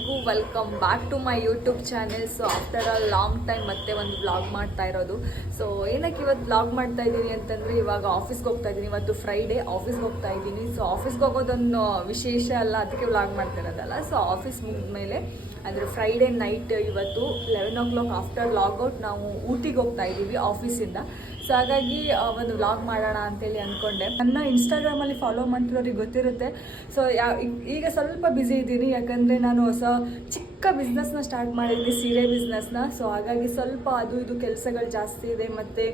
ಎಲ್ರಿಗೂ welcome back to my YouTube channel. So after a long time ಮತ್ತೆ ಒಂದು vlog ಮಾಡ್ತಾ ಇರೋದು. ಸೊ ಏನಕ್ಕೆ ಇವತ್ತು ವ್ಲಾಗ್ ಮಾಡ್ತಾ ಇದ್ದೀನಿ ಅಂತಂದರೆ, ಇವಾಗ ಆಫೀಸ್ಗೆ ಹೋಗ್ತಾ ಇದ್ದೀನಿ. ಇವತ್ತು ಫ್ರೈಡೇ, ಆಫೀಸ್ಗೆ ಹೋಗ್ತಾ ಇದ್ದೀನಿ. ಸೊ ಆಫೀಸ್ಗೆ ಹೋಗೋದೊಂದು ವಿಶೇಷ ಅಲ್ಲ, ಅದಕ್ಕೆ ವ್ಲಾಗ್ ಮಾಡ್ತಾ ಇರೋದಲ್ಲ. ಸೊ ಆಫೀಸ್ ಮುಗಿದ್ಮೇಲೆ ಅಂದರೆ ಫ್ರೈಡೇ ನೈಟ್ ಇವತ್ತು 11 o'clock ಆಫ್ಟರ್ ಲಾಗೌಟ್ ನಾವು ಊಟಿಗೆ ಹೋಗ್ತಾ ಇದ್ದೀವಿ ಆಫೀಸಿಂದ. ಸೊ ಹಾಗಾಗಿ ಒಂದು ವ್ಲಾಗ್ ಮಾಡೋಣ ಅಂತೇಳಿ ಅಂದ್ಕೊಂಡೆ. ನನ್ನ ಇನ್ಸ್ಟಾಗ್ರಾಮಲ್ಲಿ ಫಾಲೋ ಮಾಡ್ತಿರೋರಿಗೆ ಗೊತ್ತಿರುತ್ತೆ. ಸೊ ಈಗ ಸ್ವಲ್ಪ ಬ್ಯುಸಿ ಇದ್ದೀನಿ, ಯಾಕಂದರೆ ನಾನು ಹೊಸ ಚಿಕ್ಕ ಬಿಸ್ನೆಸ್ನ ಸ್ಟಾರ್ಟ್ ಮಾಡಿದ್ದೀನಿ, ಸೀರೆ ಬಿಸ್ನೆಸ್ನ. ಸೊ ಹಾಗಾಗಿ ಸ್ವಲ್ಪ ಅದು ಇದು ಕೆಲಸಗಳು ಜಾಸ್ತಿ ಇದೆ, ಮತ್ತು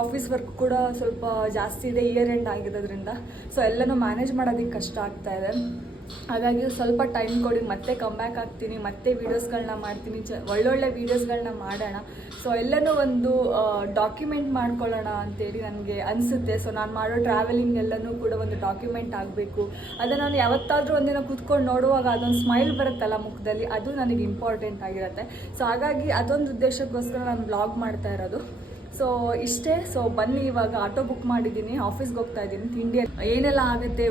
ಆಫೀಸ್ ವರ್ಕ್ ಕೂಡ ಸ್ವಲ್ಪ ಜಾಸ್ತಿ ಇದೆ, ಇಯರ್ ಎಂಡ್ ಆಗಿರೋದ್ರಿಂದ. ಸೊ ಎಲ್ಲನೂ ಮ್ಯಾನೇಜ್ ಮಾಡೋದಕ್ಕೆ ಕಷ್ಟ ಆಗ್ತಾ ಇದೆ. ಹಾಗಾಗಿ ಸ್ವಲ್ಪ ಟೈಮ್ ಕೊಡಿ, ಮತ್ತೆ ಕಮ್ ಬ್ಯಾಕ್ ಆಗ್ತೀನಿ, ಮತ್ತೆ ವೀಡಿಯೋಸ್ಗಳನ್ನ ಮಾಡ್ತೀನಿ, ಒಳ್ಳೊಳ್ಳೆ ವೀಡಿಯೋಸ್ಗಳನ್ನ ಮಾಡೋಣ. ಸೊ ಎಲ್ಲನೂ ಒಂದು ಡಾಕ್ಯುಮೆಂಟ್ ಮಾಡ್ಕೊಳ್ಳೋಣ ಅಂತೇಳಿ ನನಗೆ ಅನಿಸುತ್ತೆ. ಸೊ ನಾನು ಮಾಡೋ ಟ್ರಾವೆಲಿಂಗ್ ಎಲ್ಲನೂ ಕೂಡ ಒಂದು ಡಾಕ್ಯುಮೆಂಟ್ ಆಗಬೇಕು. ಅದನ್ನು ನಾನು ಯಾವತ್ತಾದರೂ ಒಂದಿನ ಕೂತ್ಕೊಂಡು ನೋಡುವಾಗ ಅದೊಂದು ಸ್ಮೈಲ್ ಬರುತ್ತಲ್ಲ ಮುಖದಲ್ಲಿ, ಅದು ನನಗೆ ಇಂಪಾರ್ಟೆಂಟ್ ಆಗಿರುತ್ತೆ. ಸೊ ಹಾಗಾಗಿ ಅದೊಂದು ಉದ್ದೇಶಕ್ಕೋಸ್ಕರ ನಾನು ಬ್ಲಾಗ್ ಮಾಡ್ತಾ ಇರೋದು. ಸೊ ಇಷ್ಟೇ. ಸೊ ಬನ್ನಿ, ಇವಾಗ ಆಟೋ ಬುಕ್ ಮಾಡಿದ್ದೀನಿ, ಆಫೀಸ್ಗೆ ಹೋಗ್ತಾ ಇದ್ದೀನಿ. ತಿಂಡಿ ಏನೆಲ್ಲ ಆಗುತ್ತೆ,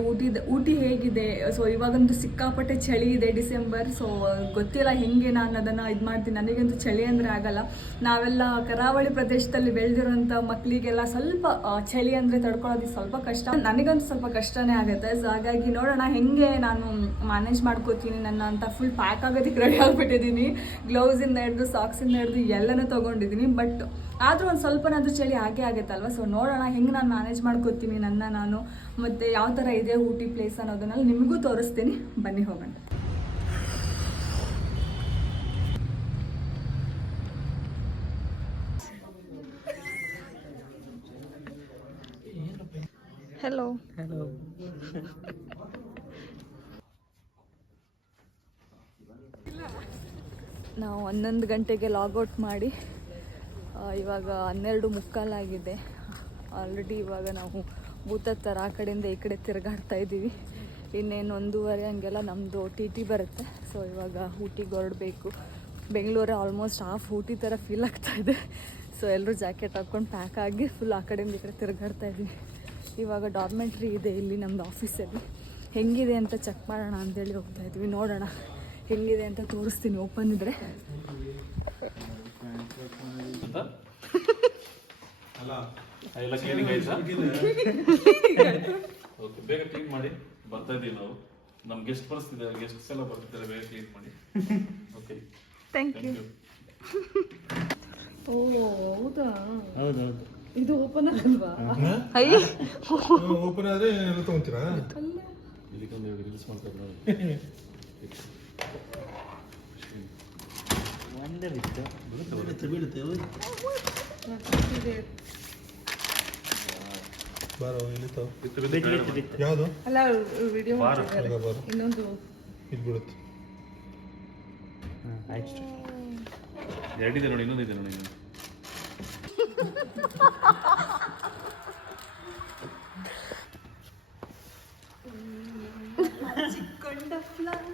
ಊಟಿ ಹೇಗಿದೆ. ಸೊ ಇವಾಗಂತೂ ಸಿಕ್ಕಾಪಟ್ಟೆ ಚಳಿ ಇದೆ, ಡಿಸೆಂಬರ್. ಸೊ ಗೊತ್ತಿಲ್ಲ ಹೆಂಗೆ ನಾನು ಅದನ್ನು ಇದು ಮಾಡ್ತೀನಿ. ನನಗಂತೂ ಚಳಿ ಅಂದರೆ ಆಗಲ್ಲ. ನಾವೆಲ್ಲ ಕರಾವಳಿ ಪ್ರದೇಶದಲ್ಲಿ ಬೆಳೆದಿರೋಂಥ ಮಕ್ಕಳಿಗೆಲ್ಲ ಸ್ವಲ್ಪ ಚಳಿ ಅಂದರೆ ತಡ್ಕೊಳ್ಳೋದು ಸ್ವಲ್ಪ ಕಷ್ಟ. ನನಗಂತೂ ಸ್ವಲ್ಪ ಕಷ್ಟನೇ ಆಗುತ್ತೆ. ಸೊ ಹಾಗಾಗಿ ನೋಡೋಣ ಹೆಂಗೆ ನಾನು ಮ್ಯಾನೇಜ್ ಮಾಡ್ಕೋತೀನಿ. ನನ್ನ ಅಂತ ಫುಲ್ ಪ್ಯಾಕ್ ಆಗೋದಕ್ಕೆ ರೆಡಿ ಆಗಿಬಿಟ್ಟಿದ್ದೀನಿ. ಗ್ಲೌಸಿಂದ ಹಿಡಿದು ಸಾಕ್ಸಿಂದ ಹಿಡಿದು ಎಲ್ಲನೂ ತೊಗೊಂಡಿದ್ದೀನಿ. ಬಟ್ ಆದರೂ ಒಂದು ಸ್ವಲ್ಪನಾದ್ರೂ ಚಳಿ ಆಗೇ ಆಗುತ್ತಲ್ವ. ಸೊ ನೋಡೋಣ ಹೆಂಗೆ ನಾನು ಮ್ಯಾನೇಜ್ ಮಾಡ್ಕೋತೀನಿ ನಾನು, ಮತ್ತು ಯಾವ ಥರ ಇದೆ ಊಟಿ ಪ್ಲೇಸ್ ಅನ್ನೋದನ್ನೆಲ್ಲ ನಿಮಗೂ ತೋರಿಸ್ತೀನಿ. ಬನ್ನಿ ಹೋಗೋಣ. Hello hello. ನಾವು 11 ಗಂಟೆಗೆ ಲಾಗೌಟ್ ಮಾಡಿ ಇವಾಗ 12:45 ಆಗಿದೆ. ಆಲ್ರೆಡಿ ಇವಾಗ ನಾವು ಭೂತತ್ತರ ಆ ಕಡೆಯಿಂದ ಈ ಕಡೆ ತಿರುಗಾಡ್ತಾ ಇದ್ದೀವಿ. ಇನ್ನೇನು 1:30 ಹಂಗೆಲ್ಲ ನಮ್ಮದು ಟಿ ಬರುತ್ತೆ. ಸೊ ಇವಾಗ ಊಟಿಗೆ ಹೊರಡಬೇಕು. ಬೆಂಗಳೂರು ಆಲ್ಮೋಸ್ಟ್ ಹಾಫ್ ಊಟಿ ಥರ ಫೀಲ್ ಆಗ್ತಾ ಇದೆ. ಸೊ ಎಲ್ಲರೂ ಜಾಕೆಟ್ ಹಾಕ್ಕೊಂಡು ಪ್ಯಾಕ್ ಆಗಿ ಫುಲ್ ಆ ಕಡೆಯಿಂದ ಈ ಕಡೆ ತಿರುಗಾಡ್ತಾ ಇದ್ದೀವಿ. ಇವಾಗ ಡಾರ್ಮೆಂಟ್ರಿ ಇದೆ ಇಲ್ಲಿ ನಮ್ಮದು ಆಫೀಸಲ್ಲಿ. ಹೆಂಗಿದೆ ಅಂತ ಚೆಕ್ ಮಾಡೋಣ ಅಂತೇಳಿ ಹೋಗ್ತಾ ಇದ್ವಿ. ನೋಡೋಣ ಹೆಂಗಿದೆ ಅಂತ ತೋರಿಸ್ತೀನಿ ಓಪನ್ ಇದ್ರೆ. ಎಲ್ಲ ಕ್ಲೀನಿಂಗ್ ಆಯ್ತಾ? ಓಕೆ, ಬೇಗ ಕ್ಲೀನ್ ಮಾಡಿ. ಬರ್ತಾ ಇದೀವಿ ನಾವು. ನಮ್ಮ ಗೆಸ್ಟ್ ಬರ್ತಿದ್ದಾರೆ, ಗೆಸ್ಟ್ಸ್ ಎಲ್ಲ ಬರ್ತಿದ್ದಾರೆ, ಬೇಗ ಕ್ಲೀನ್ ಮಾಡಿ. Okay, thank you. ಓ ಹೌದಾ? ಹೌದೌದು. ಇದು ಓಪನ್ ಆಗಲ್ವಾ? ಅಯ್ಯ ಓಪನ್ ಆದ್ರೆ ಎಲ್ಲ ತಗೊಂತೀರಾ? ಇದಕ್ಕೊಂದು ರೀಲ್ಸ್ ಮಾಡ್ತಾರೆ ನೋಡಿ. ಒಂದೇ ಬೀಳುತ್ತೆ ಬೀಳುತ್ತೆ. ಬಾರೋ ಇಲ್ಲಿ ಯಾವುದು ಅಲ್ಲ ವಿಡಿಯೋ ಮಾಡ್ತಿದ್ದಾರೆ. ಇನ್ನೊಂದು ಇದು ಬೀಳುತ್ತೆ. ಆಯ್ತು, ಎರಡಿದೆ ನೋಡಿ, ಇನ್ನೊಂದಿದೆ ನೋಡಿ. ಚಿಕ್ಕೊಂಡ ನೋಡು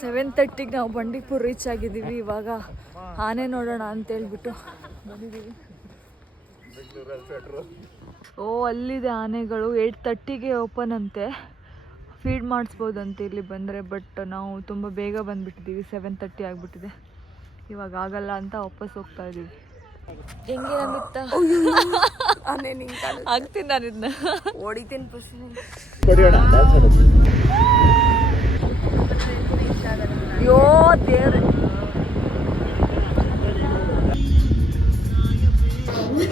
7:30ಗೆ ನಾವು ಬಂಡೀಪುರ ರೀಚ್ ಆಗಿದ್ದೀವಿ. ಇವಾಗ ಆನೆ ನೋಡೋಣ ಅಂತೇಳ್ಬಿಟ್ಟು ಬಂದಿದ್ದೀವಿ. ಓ ಅಲ್ಲಿದೆ ಆನೆಗಳು. 8:30ಗೆ ಓಪನ್ ಅಂತೆ, ಫೀಡ್ ಮಾಡಿಸ್ಬೋದಂತೆ ಇಲ್ಲಿ ಬಂದರೆ. ಬಟ್ ನಾವು ತುಂಬ ಬೇಗ ಬಂದುಬಿಟ್ಟಿದ್ದೀವಿ, 7:30 ಆಗಿಬಿಟ್ಟಿದೆ. ಇವಾಗ ಆಗಲ್ಲ ಅಂತ ವಾಪಸ್ ಹೋಗ್ತಾ ಇದ್ದೀವಿ. ಹೆಂಗೆ ನಮಿತ್ತ ಆಗ್ತೀನಿ ನಾನು ಇದನ್ನ ಹೊಡಿತೀನಿ ಅಯ್ಯೋ ದೇವ್ರೆ.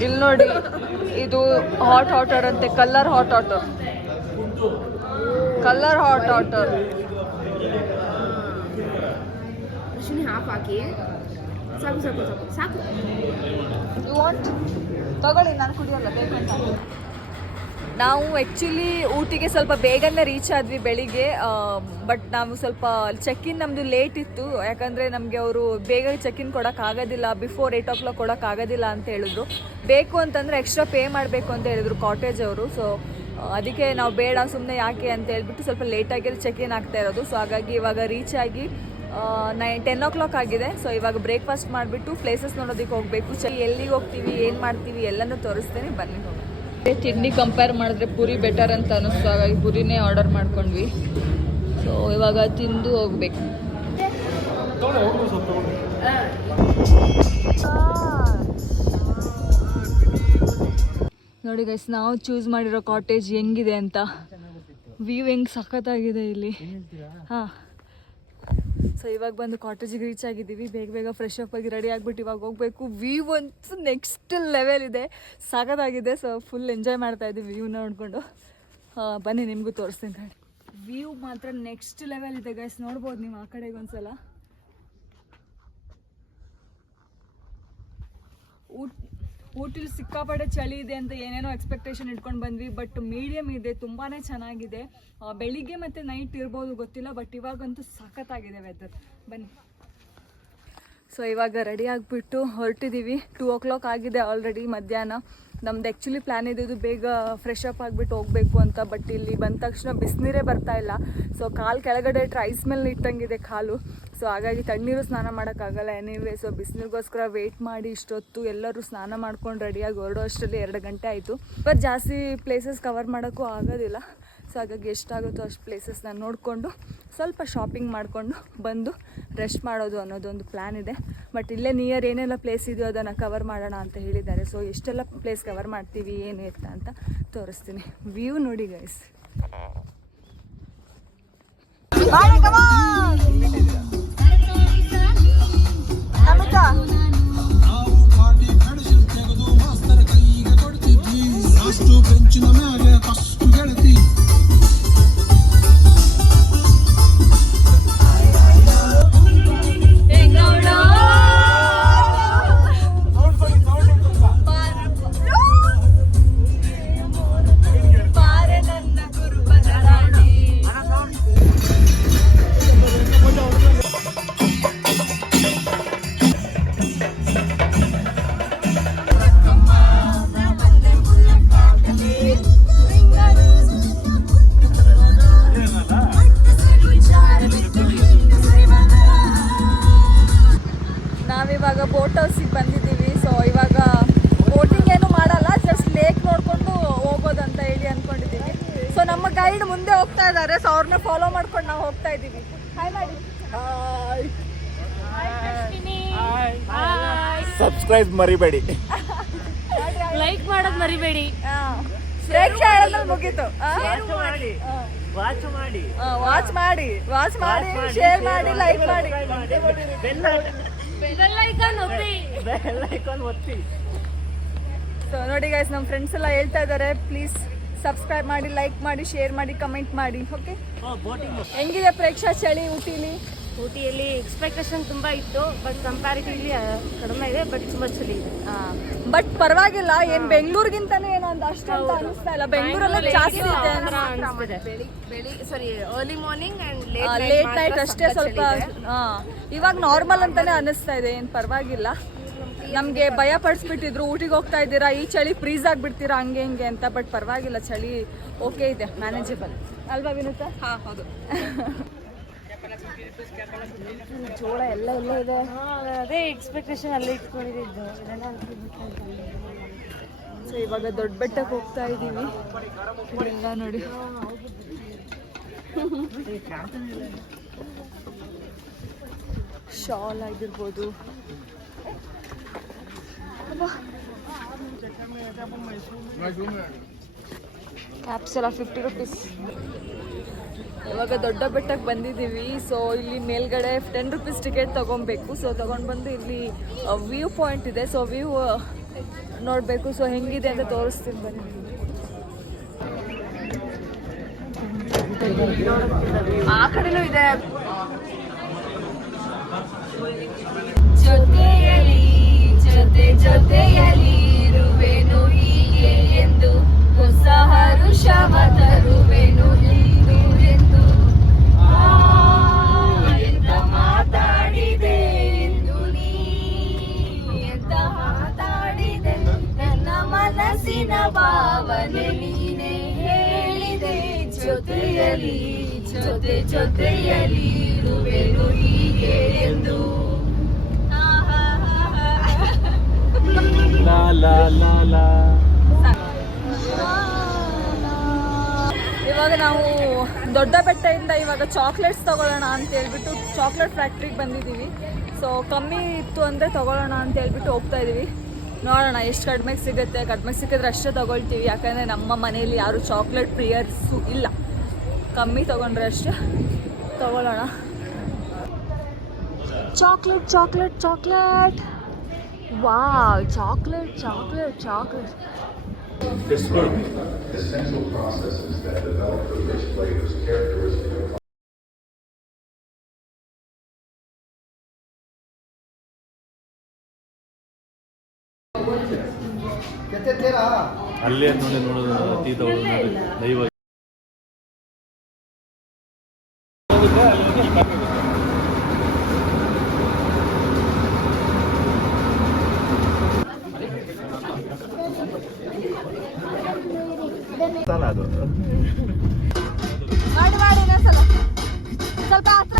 ಇಲ್ಲಿ ನೋಡಿ, ಇದು ಹಾಟ್ ವಾಟರ್ ಅಂತೆ, colour hot water, colour hot water. Half ಹಾಕಿ ಸಾಕು ಸಾಕು ಸಾಕು ಸಾಕು. You want? ತಗೊಳ್ಳಿ, ನಾನು ಕುಡಿಯೋಲ್ಲ ಬೇಕಂತ. ನಾವು ಆ್ಯಕ್ಚುಲಿ ಊಟಿಗೆ ಸ್ವಲ್ಪ ಬೇಗನೆ ರೀಚ್ ಆದ್ವಿ ಬೆಳಿಗ್ಗೆ. ಬಟ್ ನಾವು ಸ್ವಲ್ಪ ಚೆಕ್-ಇನ್ ನಮ್ಮದು ಲೇಟ್ ಇತ್ತು, ಯಾಕಂದರೆ ನಮಗೆ ಅವರು ಬೇಗ ಚೆಕ್-ಇನ್ ಕೊಡೋಕ್ಕಾಗೋದಿಲ್ಲ, ಬಿಫೋರ್ 8 o'clock ಕೊಡೋಕ್ಕಾಗೋದಿಲ್ಲ ಅಂತ ಹೇಳಿದ್ರು. ಬೇಕು ಅಂತಂದರೆ ಎಕ್ಸ್ಟ್ರಾ ಪೇ ಮಾಡಬೇಕು ಅಂತ ಹೇಳಿದ್ರು ಕಾಟೇಜ್ ಅವರು. ಸೊ ಅದಕ್ಕೆ ನಾವು ಬೇಡ, ಸುಮ್ಮನೆ ಯಾಕೆ ಅಂತ ಹೇಳ್ಬಿಟ್ಟು ಸ್ವಲ್ಪ ಲೇಟಾಗಿ ಚೆಕ್-ಇನ್ ಆಗ್ತಾ ಇರೋದು. ಸೊ ಹಾಗಾಗಿ ಇವಾಗ ರೀಚ್ ಆಗಿ 10 o'clock ಆಗಿದೆ. ಸೊ ಇವಾಗ ಬ್ರೇಕ್ಫಾಸ್ಟ್ ಮಾಡಿಬಿಟ್ಟು ಪ್ಲೇಸಸ್ ನೋಡೋದಕ್ಕೆ ಹೋಗಬೇಕು. ಎಲ್ಲಿಗೆ ಹೋಗ್ತೀವಿ, ಏನು ಮಾಡ್ತೀವಿ ಎಲ್ಲನೂ ತೋರಿಸ್ತೇನೆ, ಬನ್ನಿ ಹೋಗೋಣ. ತಿಂಡಿ ಕಂಪೇರ್ ಮಾಡಿದ್ರೆ ಪೂರಿ ಬೆಟರ್ ಅಂತ ಅನ್ನಿಸ್ತು, ಹಾಗಾಗಿ ಪೂರಿನೇ ಆರ್ಡರ್ ಮಾಡ್ಕೊಂಡ್ವಿ. ಸೊ ಇವಾಗ ತಿಂದು ಹೋಗ್ಬೇಕು. ನೋಡಿ ಗೈಸ್, ನಾವು ಚೂಸ್ ಮಾಡಿರೋ ಕಾಟೇಜ್ ಹೆಂಗಿದೆ ಅಂತ. ವ್ಯೂ ಹೆಂಗೆ ಸಖತ್ತಾಗಿದೆ ಇಲ್ಲಿ. ಹಾಂ, ಸೊ ಇವಾಗ ಬಂದು ಕಾಟೇಜಿಗೆ ರೀಚ್ ಆಗಿದ್ದೀವಿ. ಬೇಗ ಬೇಗ ಫ್ರೆಶ್ ಅಪ್ ಆಗಿ ರೆಡಿ ಆಗಿಬಿಟ್ಟು ಇವಾಗ ಹೋಗಬೇಕು. ವ್ಯೂ ಅಂತೂ ನೆಕ್ಸ್ಟ್ ಲೆವೆಲ್ ಇದೆ, ಸಖತ್ತಾಗಿದೆ. ಸೊ ಫುಲ್ ಎಂಜಾಯ್ ಮಾಡ್ತಾ ಇದ್ದೀವಿ ವ್ಯೂ ನೋಡಿಕೊಂಡು. ಬನ್ನಿ ನಿಮಗೂ ತೋರಿಸ್ತೀನಿ. ವ್ಯೂ ಮಾತ್ರ ನೆಕ್ಸ್ಟ್ ಲೆವೆಲ್ ಇದೆ ಗೈಸ್, ನೋಡ್ಬೋದು ನೀವು ಆ ಕಡೆಗೆ ಒಂದ್ಸಲ. ಊಟಿಲಿ ಸಿಕ್ಕಾಪಟ್ಟೆ ಚಳಿ ಇದೆ ಅಂತ ಏನೇನೋ ಎಕ್ಸ್ಪೆಕ್ಟೇಷನ್ ಇಟ್ಕೊಂಡು ಬಂದ್ವಿ, ಬಟ್ ಮೀಡಿಯಮ್ ಇದೆ, ತುಂಬಾ ಚೆನ್ನಾಗಿದೆ. ಬೆಳಿಗ್ಗೆ ಮತ್ತು ನೈಟ್ ಇರ್ಬೋದು ಗೊತ್ತಿಲ್ಲ, ಬಟ್ ಇವಾಗಂತೂ ಸಖತ್ತಾಗಿದೆ ವೆದರ್. ಬನ್ನಿ. ಸೊ ಇವಾಗ ರೆಡಿ ಆಗಿಬಿಟ್ಟು ಹೊರಟಿದ್ದೀವಿ. 2 o'clock ಆಗಿದೆ ಆಲ್ರೆಡಿ, ಮಧ್ಯಾಹ್ನ. ನಮ್ದು ಆ್ಯಕ್ಚುಲಿ ಪ್ಲ್ಯಾನ್ ಇದ್ದಿದ್ದು ಬೇಗ ಫ್ರೆಶ್ ಅಪ್ ಆಗಿಬಿಟ್ಟು ಹೋಗಬೇಕು ಅಂತ, ಬಟ್ ಇಲ್ಲಿ ಬಂದ ತಕ್ಷಣ ಬಿಸಿನೀರೇ ಬರ್ತಾ ಇಲ್ಲ. ಸೊ ಕಾಲು ಕೆಳಗಡೆ ಐಸ್ ಮೇಲೆ ಇಟ್ಟಂಗಿದೆ ಕಾಲು. ಸೊ ಹಾಗಾಗಿ ತಣ್ಣೀರು ಸ್ನಾನ ಮಾಡೋಕ್ಕಾಗಲ್ಲ ಎನಿವೇ. ಸೊ ಬಿಸಿನೀರಿಗೋಸ್ಕರ ವೆಯ್ಟ್ ಮಾಡಿ ಇಷ್ಟೊತ್ತು ಎಲ್ಲರೂ ಸ್ನಾನ ಮಾಡ್ಕೊಂಡು ರೆಡಿಯಾಗಿ ಹೊರಡೋ ಅಷ್ಟರಲ್ಲಿ 2 ಗಂಟೆ ಆಯಿತು. ಬಟ್ ಜಾಸ್ತಿ ಪ್ಲೇಸಸ್ ಕವರ್ ಮಾಡೋಕ್ಕೂ ಆಗೋದಿಲ್ಲ. ಸೊ ಹಾಗಾಗಿ ಎಷ್ಟಾಗುತ್ತೋ ಅಷ್ಟು ಪ್ಲೇಸಸ್ನ ನೋಡಿಕೊಂಡು ಸ್ವಲ್ಪ ಶಾಪಿಂಗ್ ಮಾಡಿಕೊಂಡು ಬಂದು ರೆಸ್ಟ್ ಮಾಡೋದು ಅನ್ನೋದೊಂದು ಪ್ಲ್ಯಾನ್ ಇದೆ. ಬಟ್ ಇಲ್ಲೇ ನಿಯರ್ ಏನೆಲ್ಲ ಪ್ಲೇಸ್ ಇದೆಯೋ ಅದನ್ನು ಕವರ್ ಮಾಡೋಣ ಅಂತ ಹೇಳಿದ್ದಾರೆ. ಸೊ ಎಷ್ಟೆಲ್ಲ ಪ್ಲೇಸ್ ಕವರ್ ಮಾಡ್ತೀವಿ ಏನು ಎತ್ತ ಅಂತ ತೋರಿಸ್ತೀನಿ. ವ್ಯೂ ನೋಡಿ ಗೈಸ್. ನಾವಿವಾಗ ಬೋಟ್ ಹೌಸಿಗೆ ಬಂದಿದ್ದೀವಿ. ಸೊ ಇವಾಗ ಬೋಟಿಂಗ್ ಏನು ಮಾಡಲ್ಲ, ಜಸ್ಟ್ ಲೇಕ್ ನೋಡಿಕೊಂಡು ಹೋಗೋದಂತ ಹೇಳಿ ಅಂದ್ಕೊಂಡಿದ್ದೀವಿ. ಸೊ ನಮ್ಮ ಗೈಡ್ ಮುಂದೆ ಹೋಗ್ತಾ ಇದ್ದಾರೆ, ಸೊ ಅವ್ರನ್ನ ಫಾಲೋ ಮಾಡ್ಕೊಂಡು ನಾವು ಹೋಗ್ತಾ ಇದ್ದೀವಿ. ಹಾಯ್ ಮಾಡಿ. ಸಬ್ಸ್ಕ್ರೈಬ್ ಮರಿಬೇಡಿ, ಲೈಕ್ ಮಾಡೋದು ಮರಿಬೇಡಿ. ಮುಗೀತು. ವಾಚ್ ಮಾಡಿ, ವಾಚ್ ಮಾಡಿ, ಶೇರ್ ಮಾಡಿ, ಲೈಕ್ ಮಾಡಿ, ಬೆಲ್ ಐಕಾನ್ ಒತ್ತಿ. ಸೊ ನೋಡಿ ಗೈಸ್, ನಮ್ಮ ಫ್ರೆಂಡ್ಸ್ ಎಲ್ಲ ಹೇಳ್ತಾ ಇದ್ದಾರೆ ಪ್ಲೀಸ್ ಸಬ್ಸ್ಕ್ರೈಬ್ ಮಾಡಿ, ಲೈಕ್ ಮಾಡಿ, ಶೇರ್ ಮಾಡಿ, ಕಮೆಂಟ್ ಮಾಡಿ. ಓಕೆ, ಹೆಂಗಿದೆ ಪ್ರೇಕ್ಷಾ ಚಳಿ ಊಟಿಲಿ? ಊಟಿಯಲ್ಲಿ ಎಕ್ಸ್ಪೆಕ್ಟೇಷನ್ ತುಂಬ ಇತ್ತು, ಬಟ್ ಕಂಪ್ಯಾರಿಟಿವ್ಲಿ ಕಡಿಮೆ ಇದೆ, ಬಟ್ ತುಂಬ ಚಳಿ ಇದೆ. ಬಟ್ ಪರವಾಗಿಲ್ಲ, ಏನು ಬೆಂಗಳೂರಿಗಿಂತಾನೆ ಏನೋ ಒಂದು ಅಷ್ಟೊಂದು ಅನಿಸ್ತಾ ಇಲ್ಲ. ಬೆಂಗಳೂರಲ್ಲಿ ಜಾಸ್ತಿ ಇದೆ early morning and late night ಅಷ್ಟೇ ಸ್ವಲ್ಪ. ಇವಾಗ ನಾರ್ಮಲ್ ಅಂತಾನೆ ಅನಿಸ್ತಾ ಇದೆ, ಏನು ಪರವಾಗಿಲ್ಲ. ನಮಗೆ ಭಯ ಪಡಿಸ್ಬಿಟ್ಟಿದ್ರು, ಊಟಿಗೆ ಹೋಗ್ತಾ ಇದ್ದೀರಾ, ಈ ಚಳಿ ಫ್ರೀಸ್ ಆಗಿಬಿಡ್ತೀರಾ ಹಂಗೆ ಹಿಂಗೆ ಅಂತ. ಬಟ್ ಪರವಾಗಿಲ್ಲ, ಚಳಿ ಓಕೆ ಇದೆ, ಮ್ಯಾನೇಜಬಲ್ ಅಲ್ವಾ ವಿನುತಾ? ಹಾಂ ಹೌದು. ಜೋಳ ಎಲ್ಲ ಇದೆ. ಅದೇ ಎಕ್ಸ್ಪೆಕ್ಟೇಷನ್ ಅಲ್ಲೇ ಇಟ್ಕೊಂಡಿದ್ದು. ಸೊ ಇವಾಗ ದೊಡ್ಡ ಬೆಟ್ಟಕ್ಕೆ ಹೋಗ್ತಾ ಇದ್ದೀವಿ. ಇಲ್ಲೆಲ್ಲ ನೋಡಿ, ಶಾಲ್ ಆಗಿರ್ಬೋದು. ಕ್ಯಾಪ್ಸ್ ಎಲ್ಲ 50 rupees. ಇವಾಗ ದೊಡ್ಡ ಬೆಟ್ಟಕ್ಕೆ ಬಂದಿದ್ದೀವಿ. ಸೊ ಇಲ್ಲಿ ಮೇಲ್ಗಡೆ 10 rupees ಟಿಕೆಟ್ ತೊಗೊಬೇಕು. ಸೊ ತೊಗೊಂಡು ಬಂದು ಇಲ್ಲಿ ವ್ಯೂ ಪಾಯಿಂಟ್ ಇದೆ. ಸೊ ವ್ಯೂ ನೋಡಬೇಕು. ಸೊ ಹೆಂಗಿದೆ ಅಂತ ತೋರಿಸ್ತೀನಿ ಬನ್ನಿ. ಆ ಕಡೆನೂ ಇದೆ. ಜೊತೆಯಲಿ ಜೊತೆಯಲಿ ಇರುವೆನು ಹೀಗೆ ಎಂದು, ಹೊಸ ಹರುಷವ ತರುವೆನು ನೀನು ಎಂದು. ಎಂತ ಮಾತಾಡಿದೆ ಎಂದು ನೀ, ಎಂತ ಮಾತಾಡಿದೆ, ನನ್ನ ಮನಸ್ಸಿನ ಭಾವನೆ ನೀನೇ ಹೇಳಿದೆ. ಜೊತೆಯಲಿ ಜೊತೆಯಲಿ ಇರುವೆನು ಹೀಗೆ ಎಂದು. ಲಾ ಲಾ ಲಾ ಲಾ. ಇವಾಗ ನಾವು ದೊಡ್ಡಬೆಟ್ಟೆಯಿಂದ ಇವಾಗ ಚಾಕ್ಲೇಟ್ಸ್ ತಗೊಳ್ಳೋಣ ಅಂತ ಹೇಳ್ಬಿಟ್ಟು ಚಾಕ್ಲೇಟ್ ಫ್ಯಾಕ್ಟ್ರಿಗೆ ಬಂದಿದ್ದೀವಿ. ಸೊ ಕಮ್ಮಿ ಇತ್ತು ಅಂದರೆ ತಗೊಳ್ಳೋಣ ಅಂತ ಹೇಳ್ಬಿಟ್ಟು ಹೋಗ್ತಾ ಇದ್ದೀವಿ. ನೋಡೋಣ ಎಷ್ಟು ಕಡಿಮೆಗೆ ಸಿಗುತ್ತೆ. ಕಡಿಮೆಗೆ ಸಿಕ್ಕಿದ್ರೆ ಅಷ್ಟೇ ತಗೊಳ್ತೀವಿ, ಯಾಕಂದರೆ ನಮ್ಮ ಮನೆಯಲ್ಲಿ ಯಾರು ಚಾಕ್ಲೇಟ್ ಪ್ರಿಯರ್ಸು ಇಲ್ಲ. ಕಮ್ಮಿ ತಗೊಂಡ್ರೆ ಅಷ್ಟೇ ತಗೊಳ್ಳೋಣ. Chocolate chocolate chocolate, wow, chocolate chocolate chocolate. Essential processes that develop the rich flavors characteristic of ಅಲ್ಲೇ ನೋಡಿ ನೋಡೋದು ಟೀ ತಗೊಳ್ಳೋದು ದೈವ. ಅದು ಮಾಡಿ ಇನ್ನೊಂದ್ಸಲ ಸ್ವಲ್ಪ ಹತ್ರ.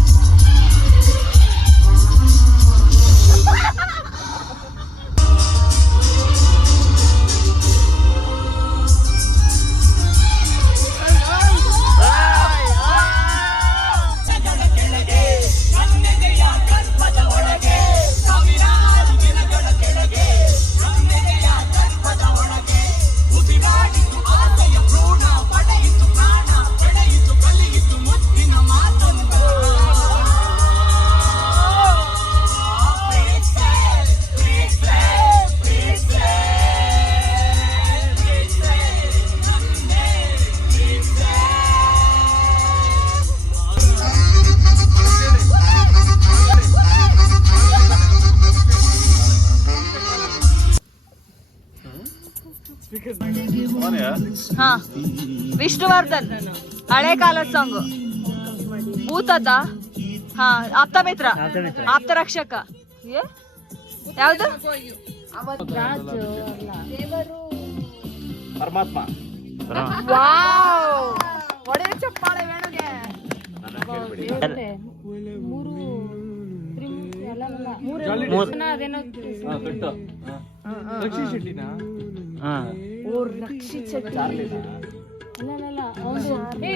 ಹಾ, ವಿಷ್ಣುವರ್ಧನ್ ಹಳೆ ಕಾಲದ ಸಾಂಗ್. ಭೂತದ ಹಾ, ಆಪ್ತ ಮಿತ್ರ, ಆಪ್ತ ರಕ್ಷಕ. ಯಾವುದು? ಪರಮಾತ್ಮ. ವಾವ್, ಒಳ್ಳೆ ಚಪ್ಪಾಳೆ ವೇಣುಗೆ.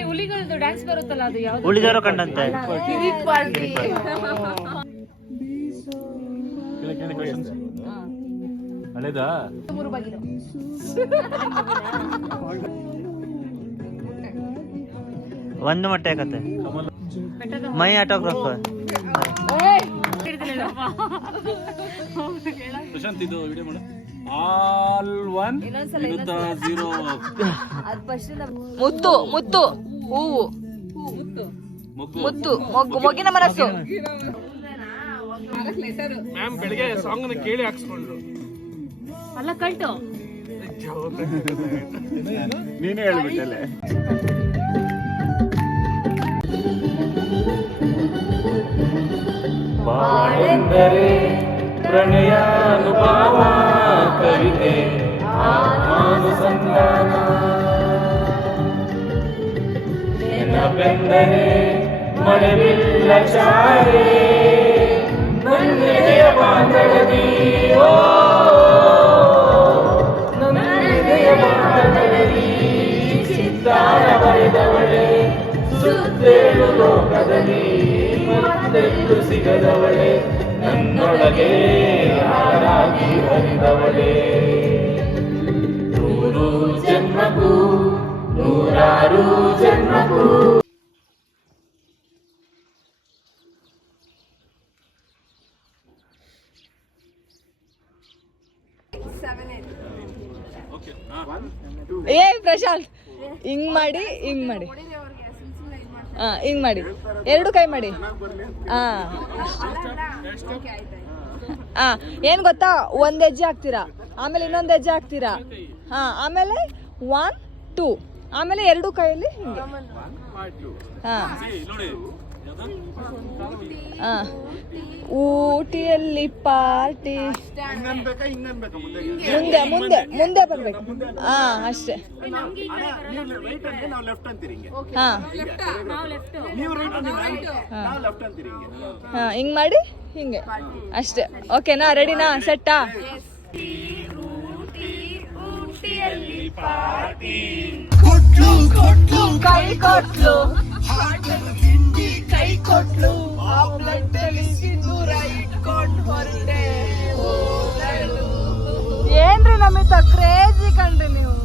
ಹುಲಿಗಳದ್ದು ಡ್ಯಾನ್ಸ್ ಬರುತ್ತಲ್ಲ, ಅದು ಯಾವ್ದು? ಉಳಿದಾರೋ ಕಂಡಂತೆ. ಹಳೇದಾ? ಒಂದು ಮೊಟ್ಟೆ ಕತೆ ಮೈ ಆಟೋಗ್ರಾಫರ್. ಪ್ರಶಾಂತ್ ಇದು ವಿಡಿಯೋ ಮಾಡು. ಆಲ್ ಒನ್ ವಿರುದ್ಧ 0. ಮುತ್ತು ಮುತ್ತು ಹೂವು, ಮುತ್ತು ಮೊಗ್ಗಿನ ಮನಸ್ಸು. ಮ್ಯಾಮ್ ಬೆಳಿಗ್ಗೆ ಸಾಂಗ್ ಅನ್ನ ಕೇಳಿ ಹಾಕ್ಸ್ಕೊಂಡ್ರು. ಅಲ್ಲ ಕಳ್ಟು ನೀನೇ ಹೇಳ್ಬಿಟ್ಟಲೆ. ಬಾಳೆಂದರೆ ಪ್ರಣಯಾನುಭಾವ, ಕವಿತೆ ಆತ್ಮಾನುಸಂಧಾನ. ನೆನಪೆಂದರೆ ಮಳೆವಿಲ್ಲ ಚಾರೆ, ನನ್ನೆದೆಯ ಬಾಂಧವದಿ. ಓ ನನ್ನೆದೆಯ ಬಾಂಧವದಿ, ಚಿತ್ತಾರ ಬರೆದವಳೆ, ಸುತ್ತೇಳು ಲೋಕದಲ್ಲಿ ಮತ್ತೆಲ್ಲೂ ಸಿಗದವಳೆ, ನನ್ನೊಳಗೆ ಹಾರಾಗಿ ಹರಿದವಳೆ. 100 ಜನ್ಮಕ್ಕೂ 100 ಜನ್ಮಕ್ಕೂ. Seven ಪ್ರಶಾಂತ್ ಹಿಂಗ್ ಮಾಡಿ ಹಿಂಗ್ ಮಾಡಿ ಹಿಂಗ್ ಮಾಡಿ ಎರಡು ಕೈ ಮಾಡಿ ಏನ್ ಗೊತ್ತಾ, ಒಂದ್ ಹೆಜ್ಜೆ ಹಾಕ್ತೀರಾ, ಆಮೇಲೆ ಇನ್ನೊಂದ್ ಹೆಜ್ಜೆ ಹಾಕ್ತೀರಾ, ಆಮೇಲೆ 1 2, ಆಮೇಲೆ ಎರಡು ಕೈಯಲ್ಲಿ ಹಿಂಗೆ. ಊಟಿಯಲ್ಲಿ ಪಾರ್ಟಿ ಮುಂದೆ ಮುಂದೆ ಮುಂದೆ ಬರ್ಬೇಕು. ಅಷ್ಟೇ. ಹಿಂಗ್ ಮಾಡಿ ಹಿಂಗೆ ಅಷ್ಟೇ. ಓಕೆನಾ? ರೆಡಿನಾ? ಸೆಟ್ಟಾ? ಕೈ ಕೊಟ್ಲು ಕೈ ಕೊಟ್ಲು ಏನ್ರಿ ನಮಿತ ಕ್ರೇಜಿ ಕಂಡ್ರಿ ನೀವು.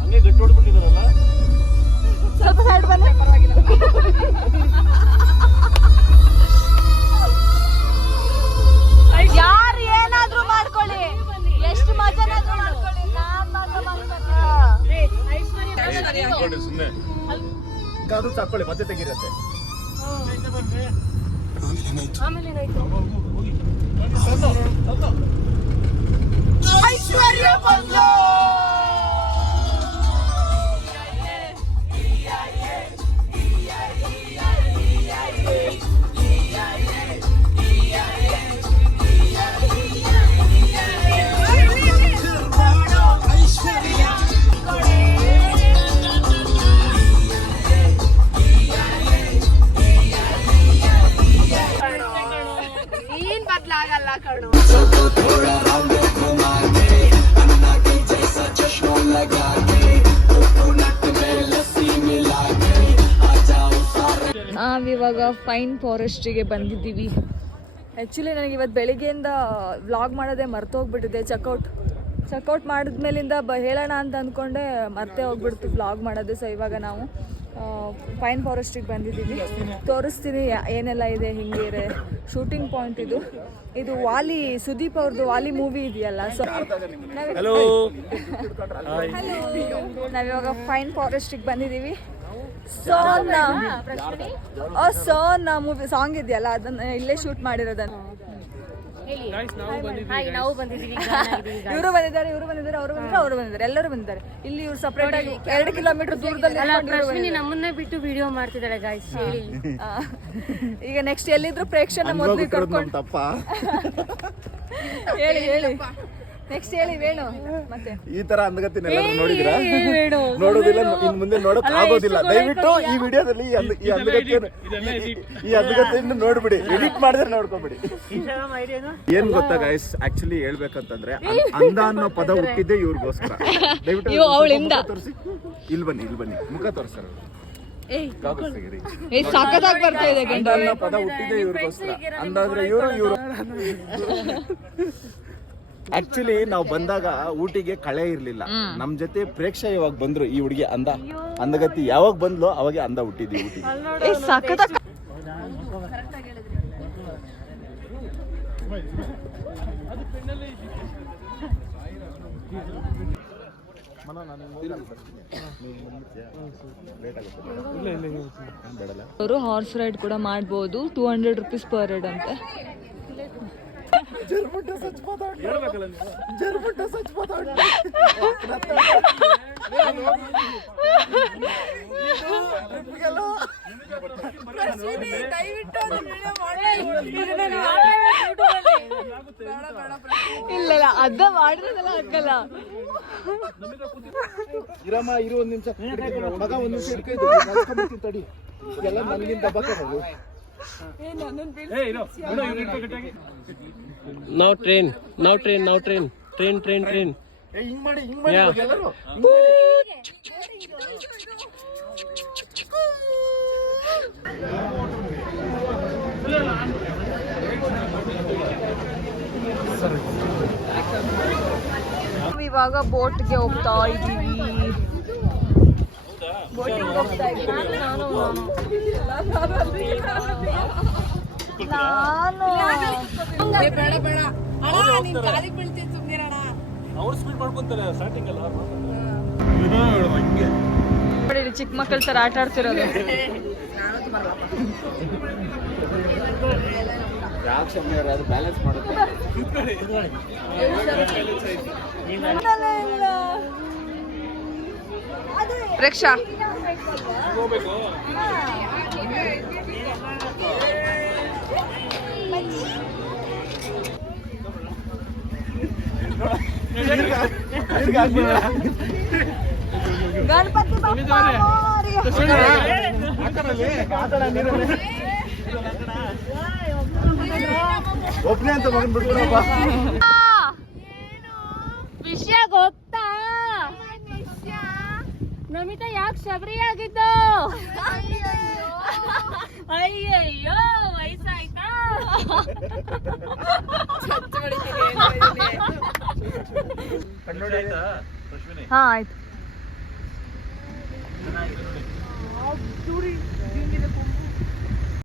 ಹಂಗೆ ಗಟ್ಟಿ ಹೊಡ್ಬಿಟ್ಟಿದಾರಲ್ಲ. ಸ್ವಲ್ಪ ಸೈಡ್ ಬನ್ನಿ. ಯಾರು ಏನಾದ್ರೂ ಮಾಡ್ಕೊಳ್ಳಿ, ಎಷ್ಟು ಮಜಾನಾದ್ರೂ ಮಾಡ್ಕೊಳ್ಳಿ, ನಾನ್ ಮಾತ್ರ ಸುಮ್ಮನೆ ಅದು ತಕೊಳ್ಳಿ, ಮತ್ತೆ ತೆಗಿರತ್ತೆ. ಆಮೇಲೆ ಏನಾಯ್ತು? ಐಶ್ವರ್ಯ ಬಂದ್ಲು. ಏನ್ ಬದ್ಲಾಗಲ್ಲ ಕಣು. ನಾವಿವಾಗ ಫೈನ್ ಫಾರೆಸ್ಟಿಗೆ ಬಂದಿದ್ದೀವಿ. ಆ್ಯಕ್ಚುಲಿ ನನಗೆ ಇವತ್ತು ಬೆಳಿಗ್ಗೆಯಿಂದ ವ್ಲಾಗ್ ಮಾಡೋದೇ ಮರ್ತೋಗ್ಬಿಟ್ಟಿದೆ. ಚೆಕ್ಔಟ್ ಮಾಡಿದ್ಮೇಲಿಂದ ಹೇಳೋಣ ಅಂತ ಅಂದ್ಕೊಂಡೆ, ಮರ್ತೇ ಹೋಗ್ಬಿಡ್ತು ವ್ಲಾಗ್ ಮಾಡೋದು. ಸೊ ಇವಾಗ ನಾವು ಫೈನ್ ಫಾರೆಸ್ಟಿಗೆ ಬಂದಿದ್ದೀವಿ. ತೋರಿಸ್ತೀನಿ ಏನೆಲ್ಲ ಇದೆ. ಹಿಂಗೆ ಇದೆ ಶೂಟಿಂಗ್ ಪಾಯಿಂಟ್. ಇದು ವಾಲಿ, ಸುದೀಪ್ ಅವ್ರದ್ದು ವಾಲಿ ಮೂವಿ ಇದೆಯಲ್ಲ. ಸೊ ನಾವಿವಾಗ ಫೈನ್ ಫಾರೆಸ್ಟಿಗೆ ಬಂದಿದ್ದೀವಿ. ಸೋನಾ ಮೂವಿ ಸಾಂಗ್ ಇದೆಯಲ್ಲ, ಅದನ್ನ ಇಲ್ಲೇ ಶೂಟ್ ಮಾಡಿರೋದನ್ನ. ನಾವು ಬಂದಿದ್ದೀವಿ. ಇವರು ಬಂದಿದ್ದಾರೆ, ಅವರು ಬಂದಿದ್ದಾರೆ, ಎಲ್ಲರೂ ಬಂದಿದ್ದಾರೆ. ಇಲ್ಲಿ ಇವ್ರು ಸಪ್ರೇಟ್ ಆಗಿ 2 ಕಿಲೋಮೀಟರ್ ದೂರದಲ್ಲಿ ನಮ್ಮನ್ನೇ ಬಿಟ್ಟು ವಿಡಿಯೋ ಮಾಡ್ತಿದ್ದಾಳೆ ಗಾಯ್ಸ್. ಹೇಳಿ ಈಗ ನೆಕ್ಸ್ಟ್ ಎಲ್ಲಿದ್ರು ಪ್ರೇಕ್ಷಣ ಮೊದಲು ಕರ್ಕೊಂಡು ತಪ್ಪ ಹೇಳಿ ನೆಕ್ಸ್ಟ್ ಹೇಳಿ ವೇಣು. ಮತ್ತೆ ಈ ತರ ಅಂದಗತ್ತಿನ ಎಲ್ಲರೂ ನೋಡಿದ್ರಾ? ನೋಡೋದಿಲ್ಲ, ಇನ್ ಮುಂದೆ ನೋಡಕ್ ಆಗೋದಿಲ್ಲ. ದಯವಿಟ್ಟು ಈ ವಿಡಿಯೋದಲ್ಲಿ ಈ ಅಂದಗತ್ತೆಯನ್ನು ನೋಡ್ಬಿಡಿ, ಎಡಿಟ್ ಮಾಡಿದ್ರೆ ನೋಡ್ಕೊಬಿಡಿ. ಏನ್ ಗೊತ್ತಾ ಗೈಸ್, ಆಕ್ಚುಲಿ ಹೇಳ್ಬೇಕಂತಂದ್ರೆ ಅಂದ ಅನ್ನೋ ಪದ ಹುಟ್ಟಿದ್ದೆ ಇವ್ರಿಗೋಸ್ಕರ. ದಯವಿಟ್ಟು ತೋರಿಸಿ. ಇಲ್ಲಿ ಬನ್ನಿ ಮುಖ ತೋರಿಸ್ತಾರ. ಸಾಕದಾಗಿ ಬರ್ತಾ ಇದೆ. ಅಂದ ಅನ್ನೋ ಪದ ಹುಟ್ಟಿದ್ದೆ ಇವ್ರಿಗೋಸ್ಕರ. ಅಂದಾದ್ರೆ ಇವರು ಆಕ್ಚುಲಿ ನಾವು ಬಂದಾಗ ಊಟಿಗೆ ಕಳೆ ಇರ್ಲಿಲ್ಲ. ನಮ್ ಜೊತೆ ಪ್ರೇಕ್ಷ ಯಾವಾಗ ಬಂದ್ರು, ಈ ಹುಡುಗಿ ಅಂದಗತ್ತಿ ಯಾವಾಗ ಬಂದ್ಲು ಅವಾಗ ಅಂದ ಹುಟ್ಟಿದ್ವಿ ಊಟಿ. ಸಾಕದಾಗಿ ಅವರು ಹಾರ್ಸ್ ರೈಡ್ ಕೂಡ ಮಾಡ್ಬೋದು. 200 rupees per head ಅಂತೆ. ಇಲ್ಲ ಅದ ಮಾಡಿದ್ರಲ್ಲ ಹಾಕಲ್ಲ. ಇರಮ್ಮ, ಇರು ಒಂದ್ ನಿಮಿಷ ಮಗ, ಒಂದ್ ನಿಮಿಷ ತಡಿ. ಎಲ್ಲ ನನಗಿಂತ ಬಕ್ಕೋದು. Now train. ಹಿಂಗ್ ಮಾಡಿ ಎಲ್ಲರೂ. ಇವಾಗ ಬೋಟ್ಗೆ ಹೋಗ್ತಾ ಇದ್ದೀವಿ. ಬೋಟಿಂಗ್ ಹೋಗ್ತಾ ಇದ್ದೀವಿ. ನಾನು ಅವ್ರು ಸ್ಪೀಡ್ ಮಾಡ್ಕೊಂತಾರೆ ಸ್ಟಾರ್ಟಿಂಗ್ ಅಲ್ಲ ನೋಡಿ ಇಲ್ಲಿ ಚಿಕ್ಕ ಮಕ್ಕಳ ತರ ಆಟ ಆಡ್ತಿರೋದು. ಯಾಕೆ ಸಮಯ ಅದು ಬ್ಯಾಲೆನ್ಸ್ ಮಾಡುತ್ತೆ. ಪ್ರೇಕ್ಷಾ ಗಣಪತಿ ಒಬ್ಬನೇ ಅಂತ ಮಗನ್ ಬಿಡ್ಕೊಳಪ್ಪ. ವಿಷಯ ಗೊತ್ತಾ? ನಮಿತಾ ಯಾಕೆ ಶಬರಿ ಆಗಿದ್ದು? ಅಯ್ಯಯ್ಯೋ ವಯಸ್ಸಾಯ್ತಾ? ಹಾ ಆಯ್ತು.